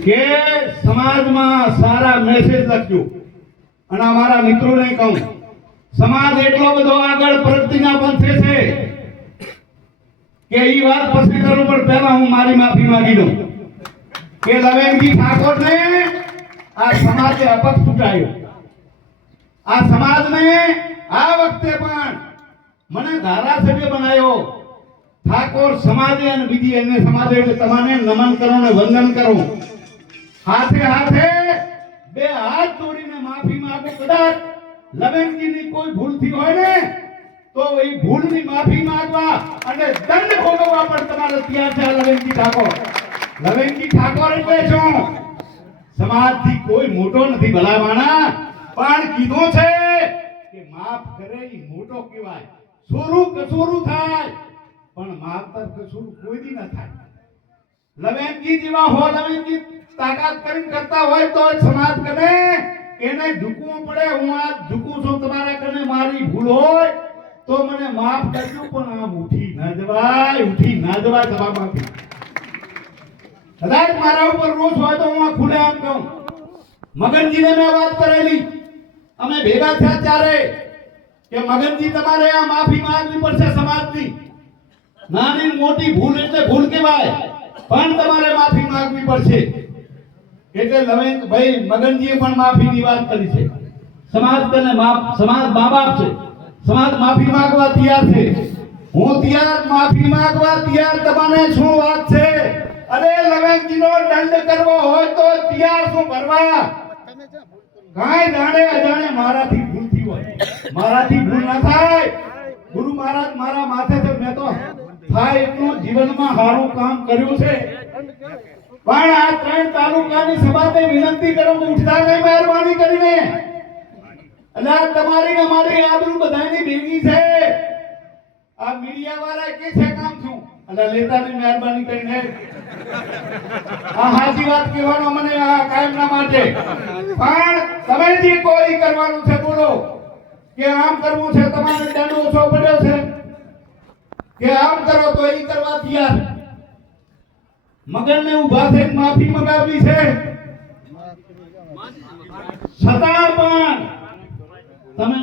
કે સમાજમાં સારા મેસેજ લખજો અને અમારા મિત્રોને કહું સમાજ એટલો બધો આગળ પ્રગતિના પંથે છે કે ઈ વાત પછી કરું પણ પહેલા હું મારી માફી માંગી દઉં કે લવેનજી ઠાકોરને આ સમાજે અપક્ષ ચૂંટાયો આ સમાજને આ વખતે પણ મને ધારાસભ્ય બનાવ્યો ઠાકોર સમાજે અને બીજી અન્ય સમાજે એટલે તમને નમન કરો ને વંદન કરો હાથે હાથે બે હાથ જોડીને માફી માંગો કદાચ લવેનજીની કોઈ ભૂલ થઈ હોય ને તો એ ભૂલની માફી માંગવા અને દંડ ભોગવવા પણ તમારે તૈયાર છે લવેનજી ઠાકોર એટલે શું સમાજથી કોઈ મોટો નથી ભલામાણા પણ કીધું છે કે માફ કરે ઈ મોટો કહેવાય સોરું કસોરું થાય પણ માફતર કસૂર કોઈ દી ન થાય લવેનજી જેવા હો લવેનજી તાકાત કરીને કરતા હોય તો સમાજ કને એને ઝૂકવું પડે હું આ ઝૂકું છું તમારા કને મારી ભૂલ હોય તો મને માફ કરજો પણ આમ ઉઠી ન જવાય સભામાંથી કદાચ મારા ઉપર રોષ હોય તો હું આ ખુલે આમ કહું મગનજીને મેં વાત કરેલી અમે ભેગા થયા ત્યારે કે મગનજી તમારે આ માફી માંગવી પડશે સમાજની નાની મોટી ભૂલ એટલે ભૂલ કહેવાય પણ તમારે માફી માંગવી પડશે એટલે લવેન ભાઈ મગનજીએ પણ માફીની વાત કરી છે સમાજ તને સમાજ મા બાપ છે સમાજ માફી માંગવા તૈયાર છે હું તૈયાર માફી માંગવા તૈયાર તમને શું વાત છે અરે લવેનજીનો દંડ કરવો હોય તો તૈયાર શું કરવા કાઈ જાણે અજાણે મારાથી ભૂલ થઈ હોય મારાથી ભૂલ ના થાય ગુરુ મહારાજ મારા માથે છે મેં તો થાય એટલું જીવનમાં સારું કામ કર્યું છે પણ આ ત્રણ તાલુકાની સભાને વિનંતી કરું કે ઉઠતા નહીં મહેરબાની કરીને એટલે તમારી ને મારી આબરૂ બધાની ભેગી છે આ મીડિયા વાળા કે છે કામ છું એટલે લેતાની મહેરબાની કરીને આ સાચી વાત કહેવાનો મને આ કાયમના માટે પણ તમે જે કોઈ કરવાનું છે બોલો કે આમ કરવું છે તમારે દંડ ઓછો પડ્યો છે કે આમ કરો તો એ કરવા તૈયાર મગનને ઉભા થઈને માફી મંગાવી છે છતાં પણ તમે